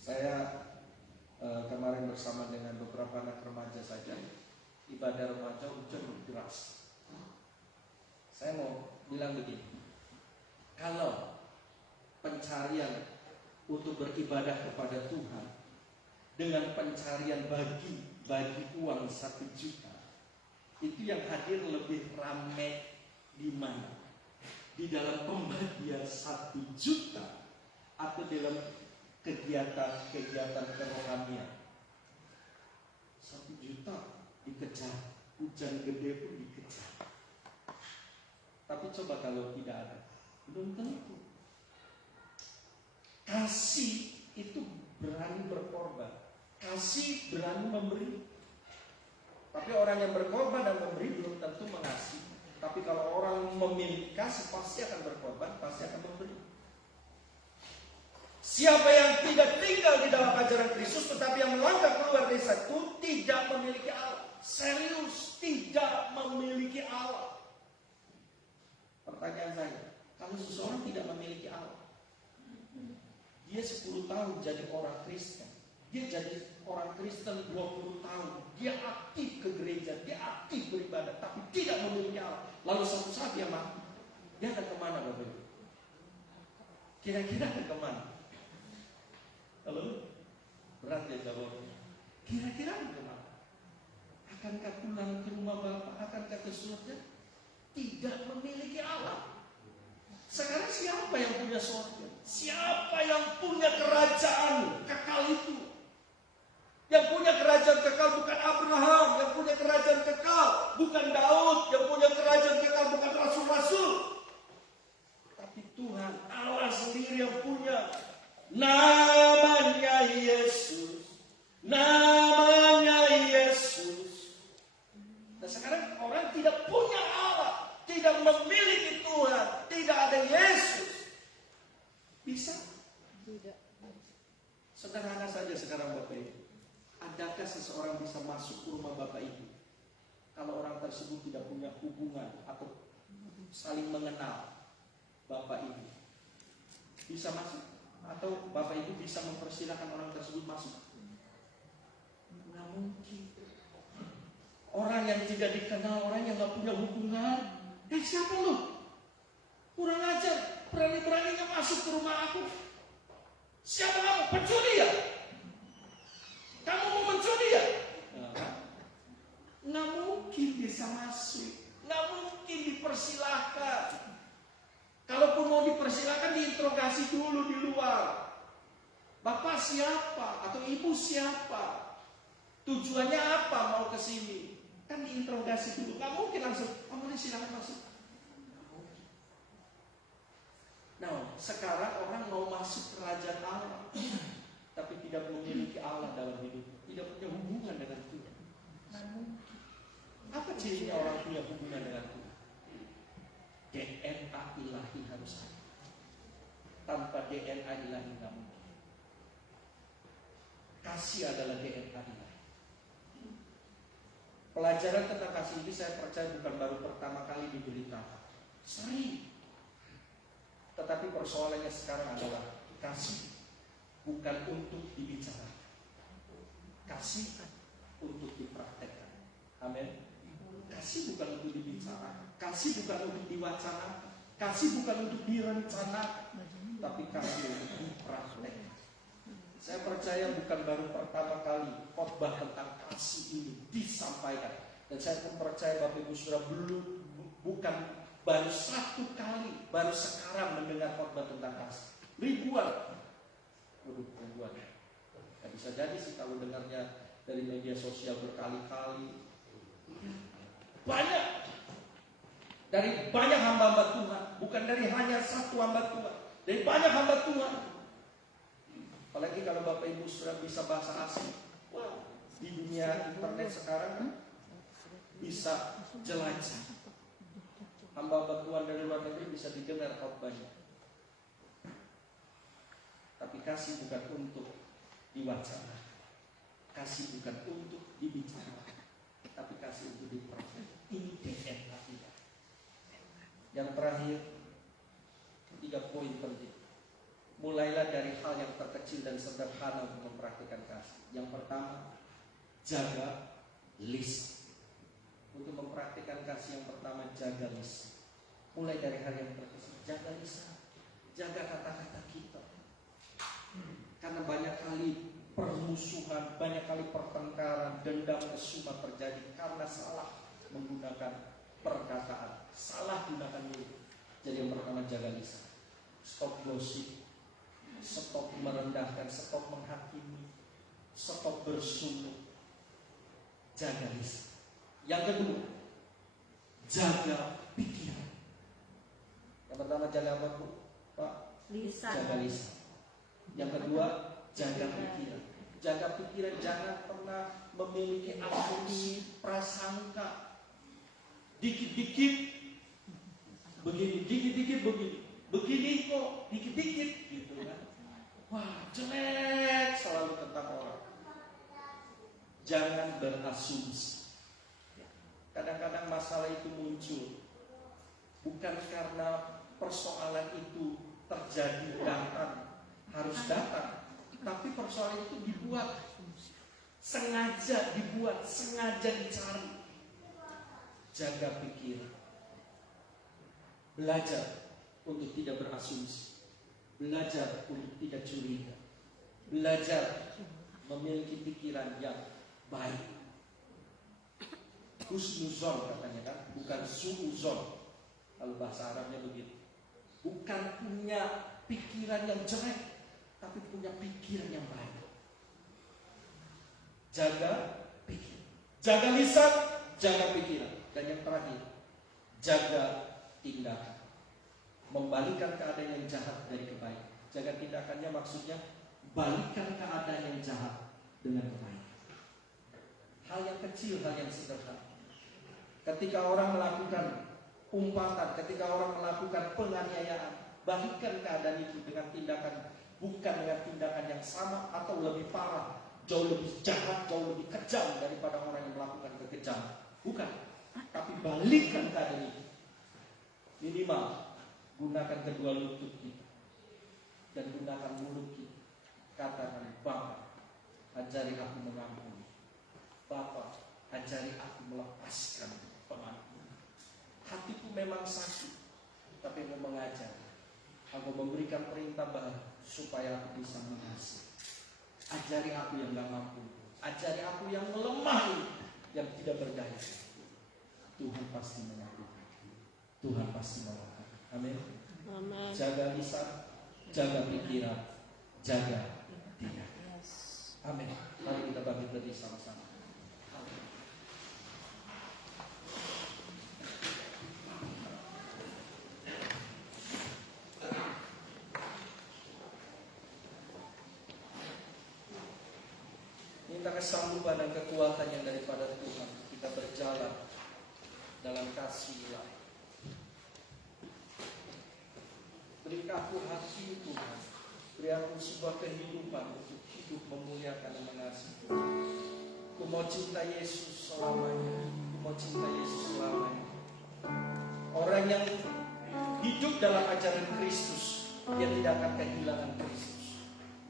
Saya kemarin bersama dengan beberapa anak remaja saja, ibadah remaja hujan deras. Saya mau bilang begini, kalau pencarian untuk beribadah kepada Tuhan dengan pencarian bagi uang 1 juta, itu yang hadir lebih ramai di mana? Di dalam pembagian 1 juta atau dalam kegiatan kerohanian? 1 juta dikejar, hujan gede pun dikejar. Tapi coba kalau tidak ada, belum tentu. Kasih itu berani berkorban, kasih berani memberi. Tapi orang yang berkorban dan memberi belum tentu mengasihi. Tapi kalau orang memiliki kasih, pasti akan berkorban, pasti akan memberi. Siapa yang tidak tinggal di dalam ajaran Kristus, tetapi yang melangkah keluar dari itu, tidak memiliki Allah. Serius, tidak memiliki Allah. Pertanyaan saya, kalau seseorang tidak memiliki Allah, dia 10 tahun jadi orang Kristen, dia jadi orang Kristen 20 tahun, dia aktif ke gereja, dia aktif beribadah, tapi tidak memiliki Allah. Lalu suatu saat dia mati, dia akan kemana Bapak Ibu? Kira-kira akan kemana? Halo? Berat ya jawabnya. Kira-kira akan kemana? Akankah pulang ke rumah Bapak? Akankah ke surga? Tidak memiliki Allah. Sekarang siapa yang punya surga? Siapa yang punya kerajaan kekal itu? Yang punya kerajaan kekal bukan Abraham, yang punya kerajaan kekal bukan Daud, yang punya kerajaan kekal bukan rasul-rasul. Tapi Tuhan Allah sendiri yang punya. Namanya Yesus. Namanya Yesus. Nah sekarang orang tidak punya Allah, tidak memiliki Tuhan, tidak ada Yesus. Bisa? Tidak. Sederhana saja sekarang Bapak Ibu. Adakah seseorang bisa masuk ke rumah Bapak Ibu kalau orang tersebut tidak punya hubungan atau saling mengenal Bapak Ibu? Bisa masuk? Atau Bapak Ibu bisa mempersilahkan orang tersebut masuk? Nggak mungkin. Orang yang tidak dikenal, orang yang nggak punya hubungan, siapa lu? Kurang ajar, berani-beraninya masuk ke rumah aku. Siapa kamu? Pencuri ya? Kamu mau mencuri ya? Nggak mungkin bisa masuk, nggak mungkin dipersilahkan. Kalaupun mau dipersilahkan, diinterogasi dulu di luar. Bapak siapa? Atau ibu siapa? Tujuannya apa mau ke sini? Kan diinterogasi dulu. Nggak mungkin langsung, kamu silakan masuk. Nah, sekarang orang mau masuk kerajaan Allah, tapi tidak memiliki Allah dalam hidup, tidak punya hubungan dengan Tuhan. Apa cirinya orang punya hubungan dengan Tuhan? DNA ilahi harus ada. Tanpa DNA ilahi nggak mungkin. Kasih adalah DNA ilahi. Pelajaran tentang kasih ini saya percaya bukan baru pertama kali diberitakan. Sering. Tetapi persoalannya sekarang adalah kasih bukan untuk dibicarakan, kasih untuk dipraktekkan. Amin. Kasih bukan untuk dibicarakan, kasih bukan untuk diwacanakan, kasih bukan untuk direncanakan, tapi kasih untuk dipraktekkan. Saya percaya bukan baru pertama kali khotbah tentang kasih ini disampaikan, dan saya pun percaya Bapak Ibu Saudara bukan baru satu kali, baru sekarang mendengar khotbah tentang kasih. Ribuan. Gak bisa jadi sih kalau dengarnya dari media sosial berkali-kali. Banyak. Dari banyak hamba-hamba Tuhan, bukan dari hanya satu hamba Tuhan, dari banyak hamba Tuhan. Apalagi kalau Bapak Ibu sudah bisa bahasa asing. Wah, di dunia internet sekarang kan bisa jelajah. Hamba-hamba Tuhan dari luar negeri bisa didengar khotbahnya. Tapi kasih bukan untuk diwacana, kasih bukan untuk dibicarakan, tapi kasih untuk dipraktikkan. Ini DNA kita. Yang terakhir, 3 poin penting. Mulailah dari hal yang terkecil dan sederhana untuk mempraktikkan kasih. Yang pertama, jaga list. Untuk mempraktikkan kasih yang pertama, jaga list. Mulai dari hari yang pertama, jaga lisan, jaga kata-kata kita. Karena banyak kali permusuhan, banyak kali pertengkaran, dendam, kesumat terjadi karena salah menggunakan perkataan, salah gunakan mulut. Jadi yang pertama, jaga lisan. Stop gosip, stop merendahkan, stop menghakimi, stop bersumber. Jaga lisan. Yang kedua, jaga pikiran. Yang pertama, jaga apa, Bu? Pak? Lisan. Jaga lisan. Yang kedua, jaga pikiran. Jaga pikiran, jangan pernah memiliki asumsi, prasangka. Dikit-dikit begini, dikit-dikit begini, begini kok, dikit-dikit gitu kan. Wah, jelek selalu tentang orang. Jangan berasumsi. Kadang-kadang masalah itu muncul bukan karena persoalan itu terjadi harus datang, tapi persoalan itu dibuat, sengaja dibuat, sengaja dicari. Jaga pikiran. Belajar untuk tidak berasumsi. Belajar untuk tidak curiga. Belajar memiliki pikiran yang baik. Husnuzon katanya kan, bukan suuzon. Kalau bahasa Arabnya begitu. Bukan punya pikiran yang jelek, tapi punya pikiran yang baik. Jaga pikiran. Jaga lisan, jaga pikiran. Dan yang terakhir, jaga tindakan. Membalikkan keadaan yang jahat dari kebaikan. Jaga tindakannya maksudnya balikkan keadaan yang jahat dengan kebaikan. Hal yang kecil, hal yang sederhana. Ketika orang melakukan umpatan, ketika orang melakukan penganiayaan, balikkan keadaan itu dengan tindakan, bukan dengan tindakan yang sama atau lebih parah, jauh lebih jahat, jauh lebih kejam daripada orang yang melakukan kekejaman. Bukan. Tapi balikkan keadaan itu. Minimal gunakan kedua lutut kita dan gunakan mulut kita. Katakan, Bapa, ajari aku mengampuni. Bapa, ajari aku melepaskan pengampunan. Hatiku memang sakit, tapi mau mengajar. Aku memberikan perintah baru supaya aku bisa mengasihi. Ajari aku yang gak mampu. Ajari aku yang melemah, yang tidak berdaya. Tuhan pasti menyembuhkan. Tuhan pasti melakukan. Amin. Jaga lisan, jaga pikiran, jaga tindakan. Amin. Mari kita bangkit berdiri sama-sama. Minta kesanggupan dan kekuatan yang daripada Tuhan. Kita berjalan dalam kasih ilahi. Beri aku hati Tuhan. Beri aku sebuah kehidupan untuk hidup memuliakan dan mengasihi. Aku mau cinta Yesus selamanya. Aku mau cinta Yesus selamanya. Orang yang hidup dalam ajaran Kristus, dia tidak akan kehilangan Kristus.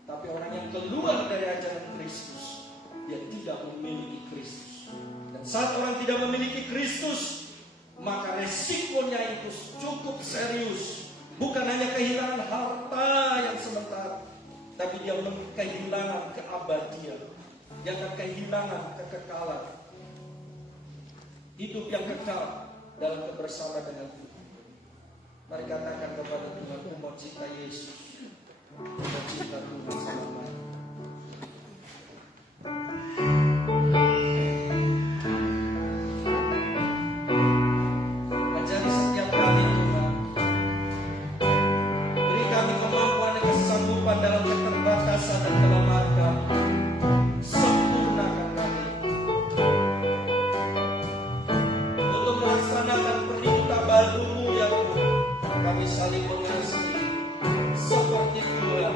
Tapi orang yang keluar dari ajaran Kristus, dia tidak memiliki Kristus. Dan saat orang tidak memiliki Kristus, maka resikonya itu cukup serius. Bukan hanya kehilangan harta yang sementara, tapi dia kehilangan keabadian. Dia akan kehilangan kekekalan. Hidup yang kekal dalam kebersamaan dengan Tuhan. Mari katakan kepada Tuhan, aku mau cinta Yesus. Aku mau cinta Tuhan selamanya. Ajari setiap kali Tuhan. Beri kami kemampuan dan kesanggupan dalam keterbatasan dan kelemahan kami. Sempurnakan kami untuk melaksanakan perintah baru-Mu ya Tuhan. Kami saling mengasihi seperti Tuhan.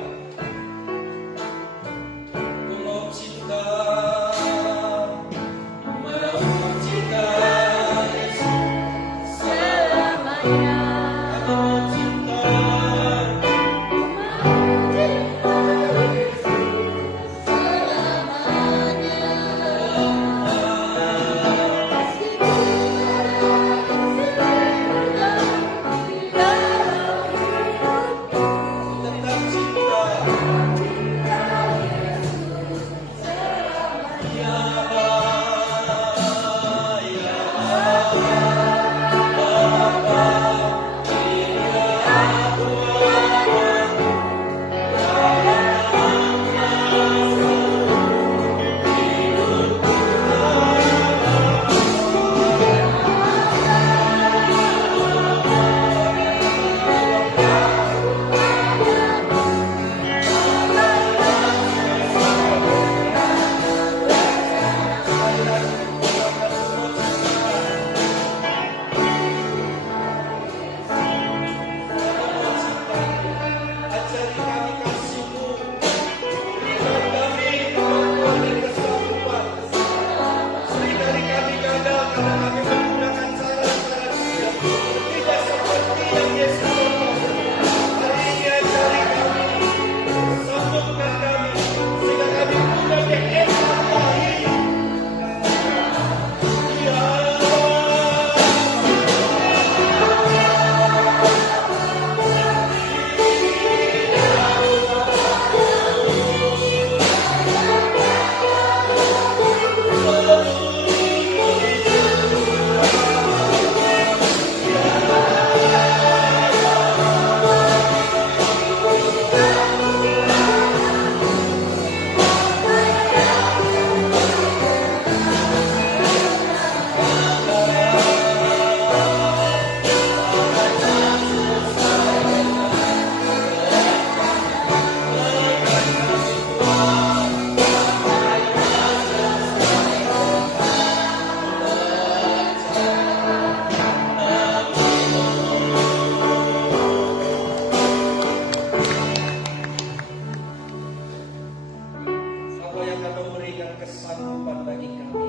memberikan kesanggupan bagi kami.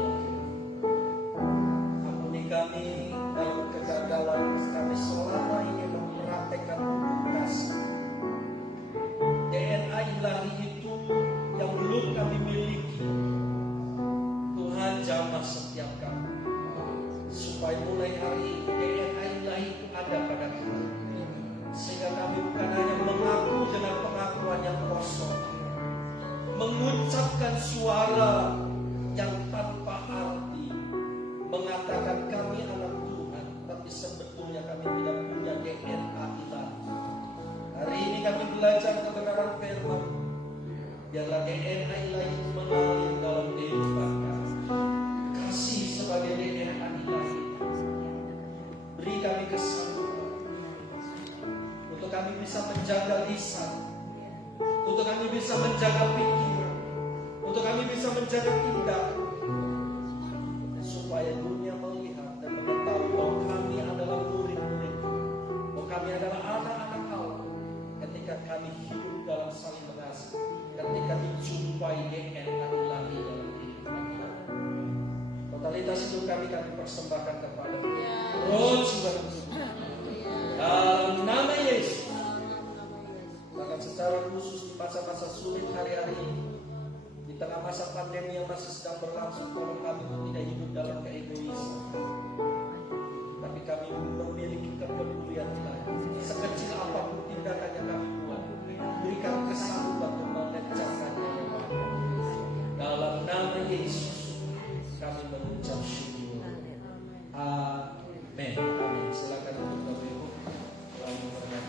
Ampuni kami dalam kegagalan kami selama ini mempraktekkan kasih. DNA ilahi itu yang belum kami miliki, Tuhan jamah setiap kami, supaya mulai hari ini DNA ilahi itu ada pada kami, sehingga kami bukan hanya mengaku dengan pengakuan yang kosong, mengucapkan suara yang tanpa arti, mengatakan kami anak Tuhan, tapi sebetulnya kami tidak punya DNA ilahi. Hari ini kami belajar kebenaran firman. Biarlah DNA ilahi itu mengalir dalam kehidupan kami. Kasih sebagai DNA ilahi. Beri kami kesanggupan untuk kami bisa menjaga lisan, untuk kami bisa menjaga pikiran, untuk kami bisa menjaga tindakan, supaya dunia melihat dan mengetahui bahwa kami adalah murid-murid, bahwa kami adalah anak-anak Allah. Ketika kami hidup dalam saling mengasihi, ketika dijumpai DNA ilahi dalam kehidupan kami, totalitas hidup kami persembahkan kepada Roh Tuhan dalam nama Yesus. Bahkan secara khusus di masa-masa sulit hari-hari ini, di tengah masa pandemi yang masih sedang berlangsung, tolong kami untuk tidak hidup dalam keegoisan, tapi kami memiliki kepedulian ilahi. Sekecil apapun tindakan yang kami buat, berikan kesanggupan untuk mengerjakannya. Dalam nama Yesus kami mengucap syukur. Amin. Amin. Silakan untuk Bapak Ibu lalu berdoa.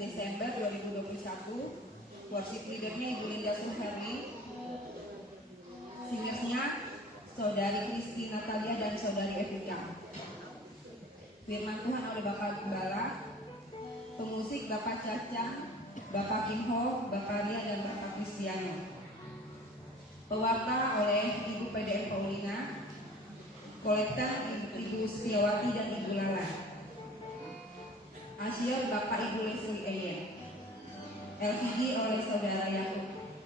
Desember 2021. Worship leadernya Ibu Linda Suhari, singersnya Saudari Kristi Natalia dan Saudari Evita. Firman Tuhan oleh Bapak Gembala, pemusik Bapak Caca, Bapak Kimho, Bapak Ria dan Bapak Kristiano. Pewarta oleh Ibu PDM Paulina, kolektor Ibu Setiawati dan Ibu Lala. Asyir Bapak Ibu Leslie Eyen. LCD oleh Saudara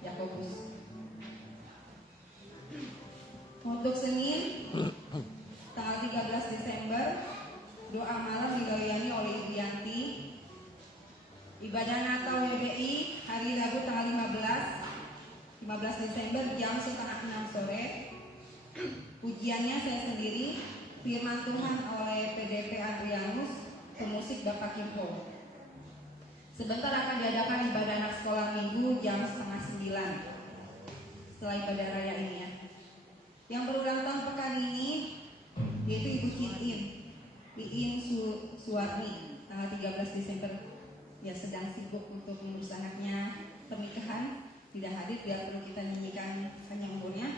Yakobus. Untuk Senin tanggal 13 Desember, doa malam dilayani oleh Ibu Yanti. Ibadah Natal WBI hari Rabu tanggal 15 Desember jam setengah 6 sore. Pujiannya saya sendiri, firman Tuhan oleh PDP Adrianus, pemusik Bapak Kimpo. Sebentar akan diadakan ibadah anak sekolah minggu jam setengah 9 setelah ibadah raya ini ya. Yang berulang tahun pekan ini yaitu Ibu Iin Suwarni tanggal 13 Desember. Ya sedang sibuk untuk mengurus anaknya pernikahan, tidak hadir, tidak perlu kita nyanyikan panjang umurnya.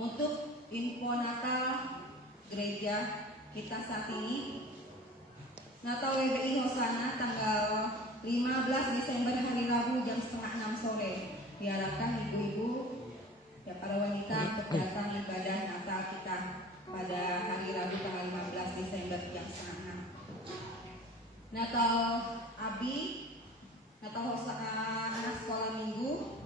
Untuk info Natal gereja kita saat ini, Natal WBI Hosana tanggal 15 Desember hari Rabu jam setengah 6 sore. Diharapkan ibu-ibu ya para wanita untuk datang ibadah Natal kita pada hari Rabu tanggal 15 Desember jam setengah 6. Natal Abi, Natal anak sekolah minggu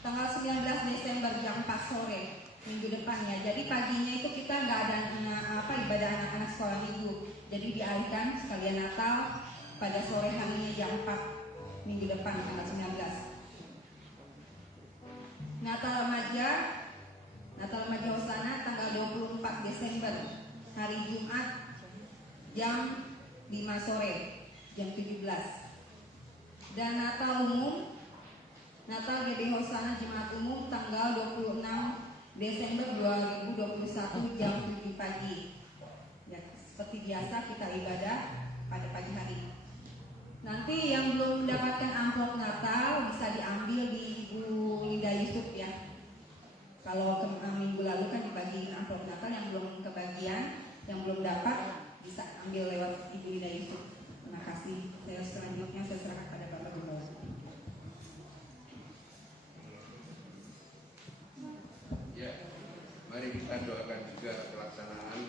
tanggal 19 Desember jam 4 sore minggu depannya. Jadi paginya itu kita nggak ada ibadah anak-anak sekolah minggu. Jadi dialihkan sekalian Natal pada sore harinya jam 4 minggu depan tanggal 19. Natal Remaja Hosana tanggal 24 Desember hari Jumat jam 5 sore jam 17. Dan Natal umum, Natal GD Hosana Jemaat Umum tanggal 26 Desember 2021 jam 7 pagi. Ya, seperti biasa kita ibadah pada pagi hari. Nanti yang belum mendapatkan amplop Natal bisa diambil di Ibu Linda Yusuf ya. Kalau minggu lalu kan dibagi amplop Natal, yang belum kebagian, yang belum dapat bisa ambil lewat Ibu Linda Yusuf. Terima kasih. Selanjutnya saya serahkan pada Bapak Gembala. Ya, mari kita doakan juga pelaksanaan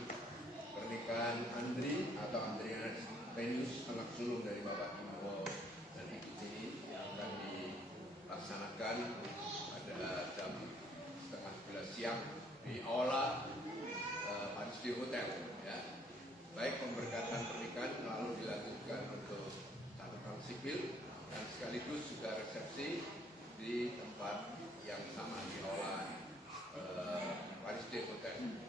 pernikahan Andri atau Andriana Venus, anak sulung dari Bapak Kimbo dan Ibu Cini, yang akan dilaksanakan pada jam setengah 11 siang di aula Paris Hotel. Ya. Baik pemberkatan pernikahan lalu dilakukan untuk catatan sipil dan sekaligus juga resepsi di tempat yang sama di aula Paris Hotel.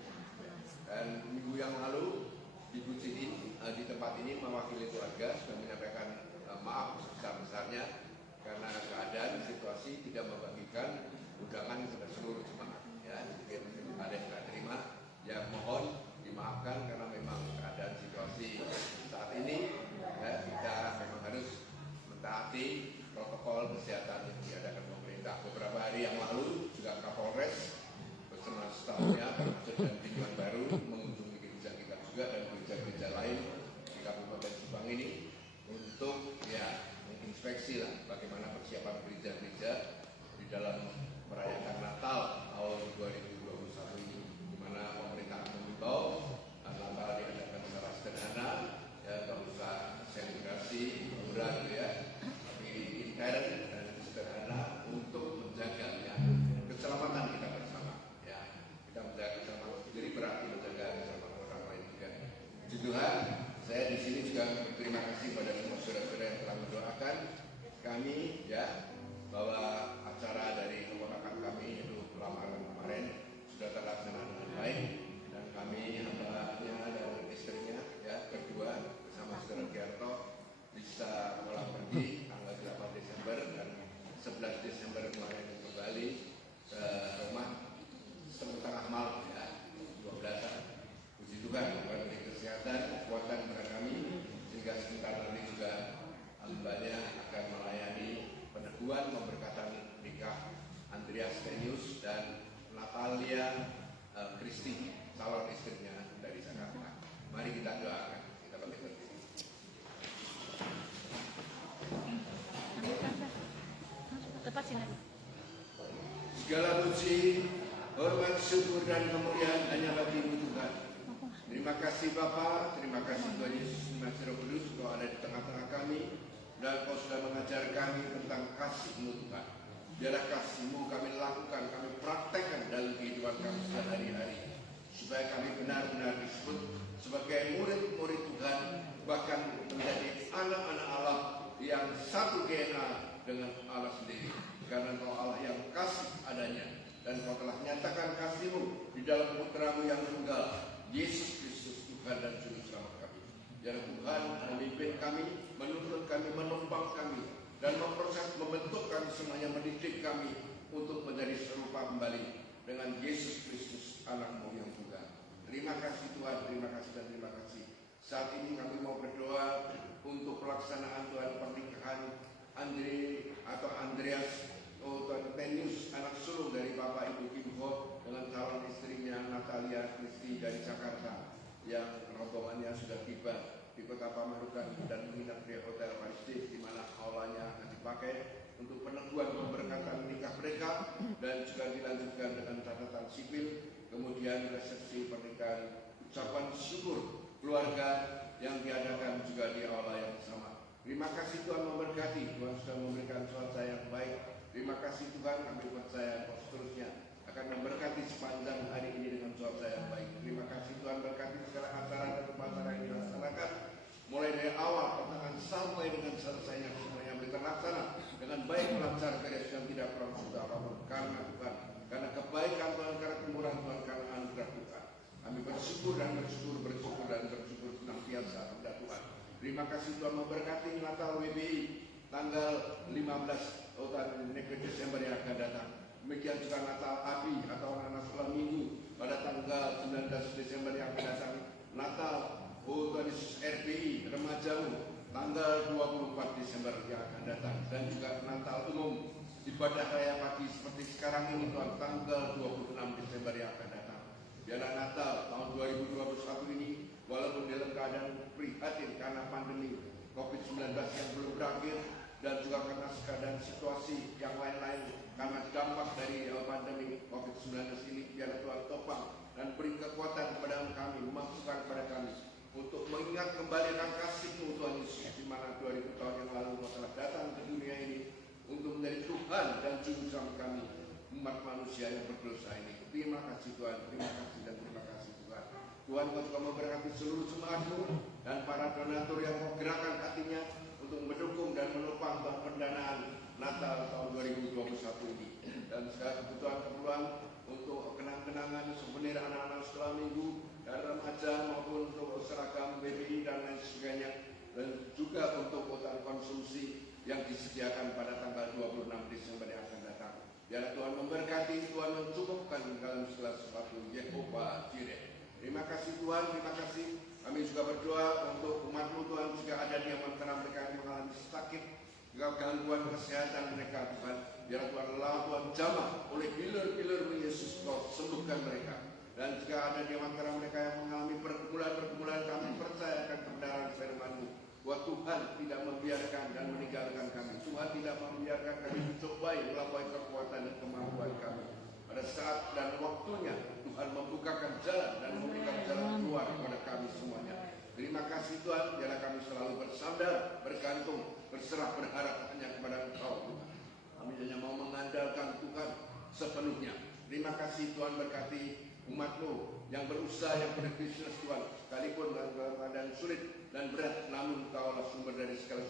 Dan minggu yang lalu Ibu Cini di tempat ini mewakili keluarga sudah menyampaikan maaf sebesar-besarnya karena keadaan situasi tidak membagikan undangan kepada seluruh jemaat. Ya, mungkin ada yang tidak terima, ya mohon dimaafkan karena memang keadaan situasi saat ini ya, kita memang harus mentaati protokol kesehatan yang diadakan pemerintah. Beberapa hari yang lalu juga Kapolres bersama stafnya termasuk dan pinjauan baru mengunjungi gereja kita juga dan gereja-gereja lain di Kabupaten Subang ini untuk ya menginspeksi lah bagaimana persiapan gereja-gereja di dalam merayakan Natal tahun 2021 ini, di mana pemerintah mengimbau Natal diadakan secara sederhana, ya tak usah selebrasi murah gitu ya, tapi intern dan sederhana untuk menjaga ya keselamatan kita bersama. Ya, kita menjaga keselamatan sendiri berarti menjaga keselamatan orang lain juga. Puji Tuhan, saya di sini juga berterima kasih pada semua saudara-saudara yang telah mendoakan kami ya bahwa acara dari keponakan kami itu lamaran kemarin sudah terlaksana dengan baik, dan kami hambanya dan istrinya ya kedua bersama saudara Giarto bisa pulang pergi tanggal 8 Desember dan 11 Desember kemarin kembali ke rumah setengah malam ya 12-an. Puji Tuhan memberi kesehatan, kekuatan kepada kami sehingga sebentar nanti juga hambanya Andreas Tenius dan Natalia Kristi, calon istrinya dari Jakarta. Mari kita doakan, kita bangkit berdiri. Tepat sini. Segala puji, hormat, syukur dan kemuliaan hanya bagi-Mu Tuhan. Terima kasih Bapa, terima kasih Tuhan Yesus, terima kasih Roh Kudus, Kau ada di tengah-tengah kami dan Kau sudah mengajar kami tentang kasih-Mu Tuhan. Biarlah kasih-Mu kami lakukan, kami praktekkan dalam kehidupan kami sehari-hari, supaya kami benar-benar disebut sebagai murid-murid Tuhan, bahkan menjadi anak-anak Allah yang satu DNA dengan Allah sendiri. Karena Kau Allah yang kasih adanya, dan Kau telah nyatakan kasih-Mu di dalam Putra-Mu yang tunggal, Yesus Kristus, Tuhan dan Juru Selamat kami. Biar Tuhan memimpin kami, menuntun kami, menumpang kami, dan memproses, membentuk kami semuanya, mendidik kami untuk menjadi serupa kembali dengan Yesus Kristus, Anak-Mu yang tunggal. Terima kasih Tuhan, terima kasih dan terima kasih. Saat ini kami mau berdoa untuk pelaksanaan Tuhan pernikahan Andreas Tenius, anak sulung dari Bapak Ibu Kimho, dengan calon istrinya Natalia Kristi dari Jakarta, yang rombongannya sudah tiba di Kota Pamanukan dan menginap di Hotel Paris, di mana aulanya akan dipakai untuk peneguhan pemberkatan nikah mereka, dan juga dilanjutkan dengan catatan sipil, kemudian resepsi pernikahan, ucapan syukur keluarga yang diadakan juga di aula yang sama. Terima kasih Tuhan memberkati, Tuhan sudah memberikan cuaca yang baik. Terima kasih Tuhan, kami percaya Kau seterusnya akan memberkati sepanjang hari ini dengan cuaca yang baik. Terima kasih Tuhan, berkati segala acara dan upacara yang dilaksanakan, mulai dari awal pertengahan sampai dengan selesainya, semuanya boleh terlaksana dengan baik, lancar, beres, dan tidak kurang sudah apapun. Karena Tuhan, karena kebaikan Tuhan, karena kemurahan Tuhan, karena anugerah Tuhan, kami bersyukur dan bersyukur senantiasa kepada Tuhan. Terima kasih Tuhan memberkati Natal WBI tanggal 15 Desember yang akan datang. Demikian juga Natal API atau anak sekolah minggu pada tanggal 19 Desember yang akan datang. Natal RBI remajamu tanggal 24 Desember yang akan datang. Dan juga Natal umum ibadah raya pagi seperti sekarang ini Tuhan, tanggal 26 Desember yang akan datang. Biarlah Natal tahun 2021 ini, walaupun dalam keadaan prihatin karena pandemi COVID-19 yang belum berakhir, dan juga karena keadaan situasi yang lain-lain karena dampak dari pandemi COVID-19 ini, biarlah Tuhan topang dan beri kekuatan kepada kami, memampukan kepada kami untuk mengingat kembali akan kasih-Mu Tuhan Yesus, di mana 2000 tahun yang lalu Kau telah datang ke dunia ini untuk menjadi Tuhan dan Juru Selamat kami, umat manusia yang berdosa ini. Terima kasih Tuhan, terima kasih dan terima kasih Tuhan. Tuhan, Kau juga memberkati seluruh jemaat-Mu dan para donatur yang Kau gerakkan hatinya untuk mendukung dan menopang pendanaan Natal tahun 2021 ini, dan segala kebutuhan untuk kenang-kenangan souvenir anak-anak sekolah minggu dan remaja maupun untuk seragam BBI dan lain sebagainya, dan juga untuk kebutuhan konsumsi yang disediakan pada tanggal 26 Desember yang akan datang. Biarlah Tuhan memberkati, Tuhan mencukupkan dalam segala sesuatu. Yehovah Jireh. Terima kasih Tuhan, terima kasih. Kami juga berdoa untuk umat-Mu Tuhan, jika ada di antara mereka yang mengalami sakit, juga gangguan kesehatan mereka Tuhan, biar Tuhan lawan, Tuhan jamah oleh bilir-bilir Yesus, Kau sembuhkan mereka. Dan jika ada di antara mereka yang mengalami pergumulan-pergumulan, kami percayakan kebenaran firman-Mu, bahwa Tuhan tidak membiarkan dan meninggalkan kami. Tuhan tidak membiarkan kami dicobai melampaui kekuatan dan kemampuan kami. Pada saat dan waktunya Tuhan membukakan jalan dan memberikan jalan keluar kepada kami semuanya. Terima kasih Tuhan, biarlah kami selalu bersandar, bergantung, berserah, berharap hanya kepada Engkau Tuhan. Kami hanya mau mengandalkan Tuhan sepenuhnya. Terima kasih Tuhan, berkati umat-Mu yang berusaha, yang berbisnis Tuhan, sekalipun dalam keadaan sulit dan berat, namun Engkaulah sumber dari segala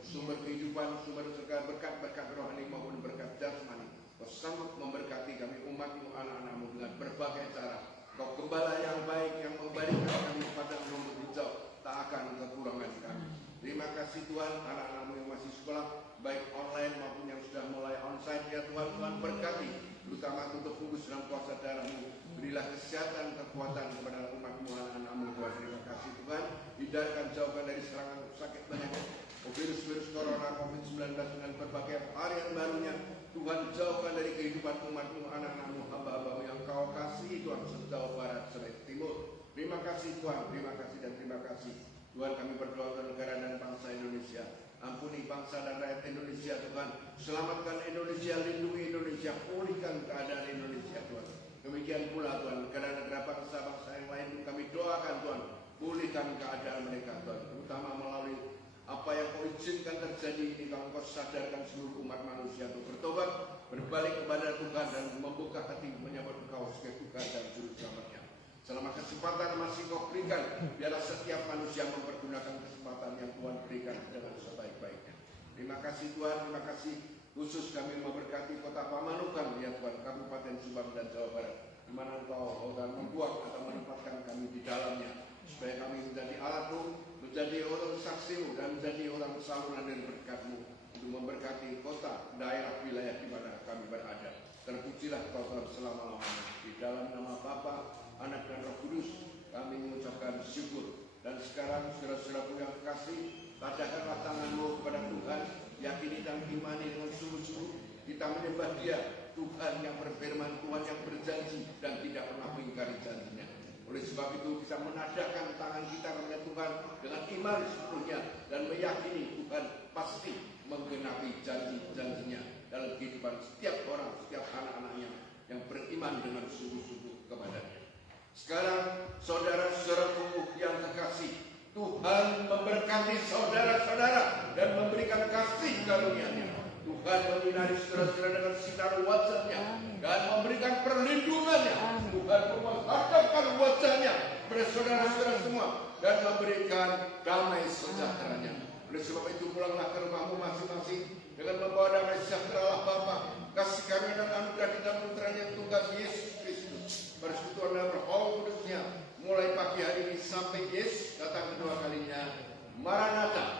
sumber kehidupan, sumber segala berkat rohani maupun berkat jasmani. Kau sanggup memberkati kami umat-Mu, anak-anak-Mu dengan berbagai cara. Kau gembala yang baik, yang memberikan kami kepada rumput hijau, tak akan kekurangan kami. Terima kasih Tuhan, anak-anak-Mu yang masih sekolah, baik online maupun yang sudah mulai onsite, ya Tuhan, Tuhan berkati, terutama untuk kudus dalam kuasa darah-Mu. Berilah kesehatan, kekuatan kepada umat-Mu, anak-anak-Mu Tuhan. Terima kasih Tuhan, hindarkan, jauhkan dari serangan sakit penyakit, virus-virus corona COVID-19 dengan berbagai varian barunya. Tuhan, jauhkan dari kehidupan umat-Mu, anak-anak-Mu, hamba-hamba-Mu yang Kau kasih, Tuhan, sejauh barat, selatan, timur. Terima kasih Tuhan, terima kasih dan terima kasih. Tuhan, kami berdoa untuk negara dan bangsa Indonesia. Ampuni bangsa dan rakyat Indonesia, Tuhan. Selamatkan Indonesia, lindungi Indonesia, pulihkan keadaan Indonesia, Tuhan. Demikian pula Tuhan, negara-negara bangsa-bangsa yang lain kami doakan Tuhan, pulihkan keadaan mereka Tuhan, terutama melalui apa yang Kau izinkan terjadi ini. Kalau Kau sadarkan seluruh umat manusia untuk bertobat, berbalik kepada Tuhan dan membuka hati menyambut Engkau sebagai Tuhan dan Juru Selamatnya. Selama kesempatan masih Kau berikan, biarlah setiap manusia mempergunakan kesempatan yang Tuhan berikan dengan sebaik-baiknya. Terima kasih Tuhan, terima kasih. Khusus kami memberkati kota Pamanukan, ya Tuhan, Kabupaten Subang dan Jawa Barat, di mana Engkau akan membuat atau menempatkan kami di dalamnya, supaya kami menjadi alat-Mu, menjadi orang saksi-Mu, dan menjadi orang saluran dan berkat-Mu untuk memberkati kota, daerah, wilayah di mana kami berada. Terpujilah Kau Tuhan selama-lamanya. Di dalam nama Bapa, Anak dan Roh Kudus kami mengucapkan syukur. Dan sekarang saudara-saudaraku yang kasih, ladahkanlah tangan-Mu kepada Tuhan, yakini dan imani dengan sungguh-sungguh. Kita menyembah Dia, Tuhan yang berfirman, Tuhan yang berjanji dan tidak pernah mengingkari janjinya. Oleh sebab itu bisa menadahkan tangan kita kepada Tuhan dengan iman sepenuhnya dan meyakini Tuhan pasti menggenapi janji-janjinya dalam kehidupan setiap orang, setiap anak-anaknya yang beriman dengan sungguh-sungguh kepada-Nya. Sekarang saudara-saudaraku yang terkasih, Tuhan memberkati saudara-saudara dan memberikan kasih karunia-Nya. Tuhan menyinari saudara-saudara dengan sinar wajah-Nya dan memberikan perlindungan-Nya. Tuhan menghadapkan wajah-Nya kepada saudara-saudara semua dan memberikan damai sejahtera-Nya. Oleh sebab itu pulanglah ke rumahmu masing-masing dengan membawa damai sejahtera Allah Bapa, kasih karunia dan anugerah di dalam Putranya yang tunggal Yesus Kristus, persekutuan dan Roh Kudus-Nya mulai pagi hari ini sampai Yesus datang kedua kalinya. Maranatha.